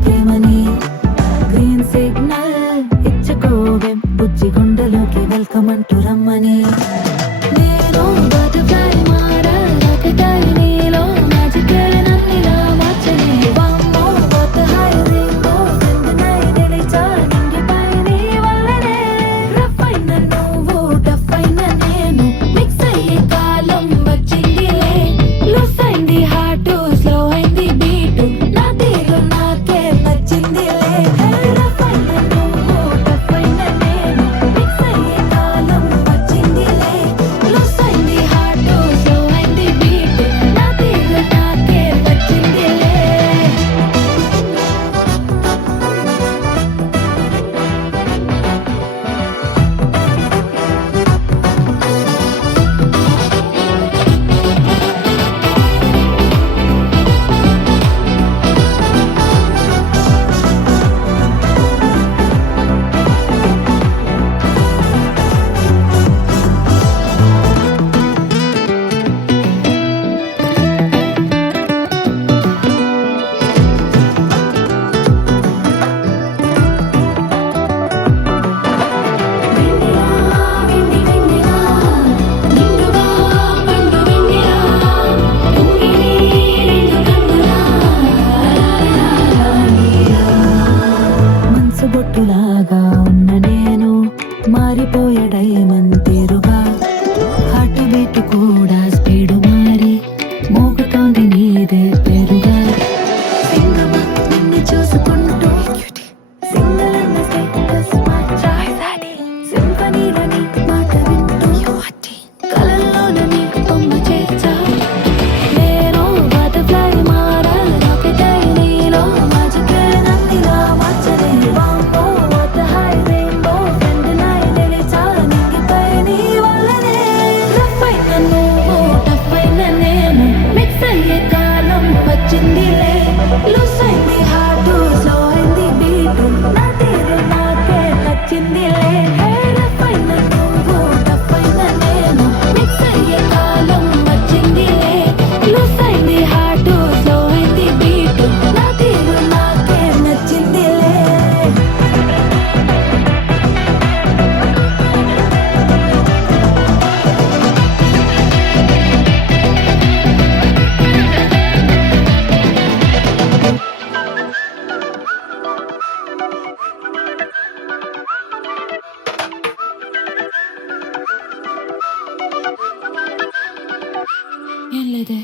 ప్రేమని green signal ఇచ్చుకోవే బుజ్జి గుండెలోకి welcome అంటూ రమ్మని నేను బటర్ఫ్లై మారా రాకెటై నీలో మ్యాజిక్ నన్నిలా మార్చని వామ్మో what a high rainbow వెంటనై నిలిచా నింగిపై నీ వల్లనే రఫ్ అయిన నువ్వు టఫ్ అయిన నేను మిక్స్ అయ్యే కాలం వచ్చిందిలే లూస్ అయింది హార్ట్ స్లో అయింది బీట్ నా తీరు నాకే నచ్చిందిలే రఫ్ అయిన నువ్వు టఫ్ అయిన నేను మిక్స్ అయ్యే కాలం వచ్చిందిలే లూస్ అయింది హార్ట్ స్లో అయింది బీట్ నా తీరు నాకే నచ్చిందిలే మనసు బొట్టులాగా ఉన్న నేను మారిపోయే డైమండ్ తీరుగా హార్ట్ బీట్ కూడా స్పీడ్ మారి మోగుతోంది నీదే పేరుగా సింగమా నిన్ను చూసుకుంటూ సింగల్ అన్న స్టేటస్ మార్చా సింఫనీలని మాట వింటూ కలల్లోనని బొమ్మ చేర్చా నేను బటర్ఫ్లై మారా రాకెటై నీలో మ్యాజిక్ నన్నిలా మార్చలే వామ్మో what a high rainbow వెంటనై నిలిచా నింగిపై నీ వల్లనే రఫ్ అయిన నువ్వు టఫ్ అయిన నేను మిక్స్ అయ్యే కాలం వచ్చిందిలే లూస్ అయింది హార్ట్ స్లో అయింది బీట్ నా తీరు నాకే నచ్చిందిలే రఫ్ అయిన నువ్వు టఫ్ అయిన నేను మిక్స్ అయ్యే కాలం వచ్చిందిలే లూస్ అయింది హార్ట్ స్లో అయింది బీట్ నా తీరు నాకే నచ్చిందిలే ఏం లేదే